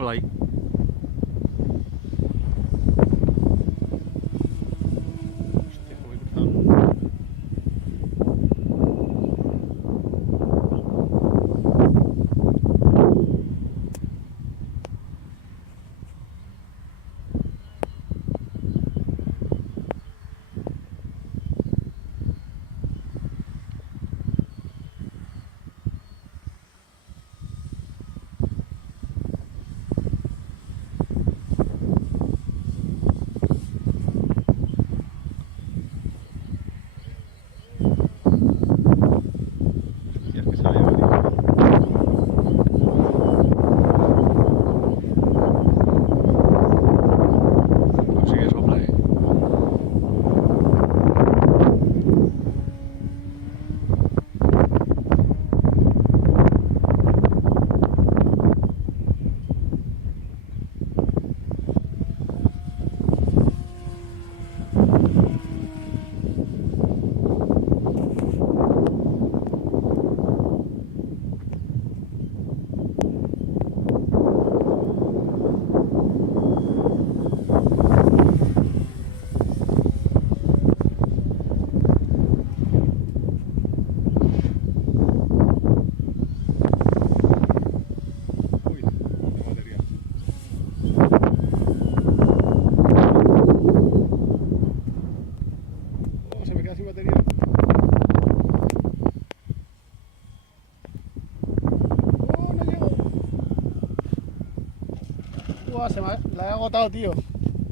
Hola ahí. Hostia, cómo he cruzado. Hostias, que sale, vale. Consigue sopla, Uy, de batería. Oh, se me queda sin batería. Oh, no llego. Uah, la he agotado, tío.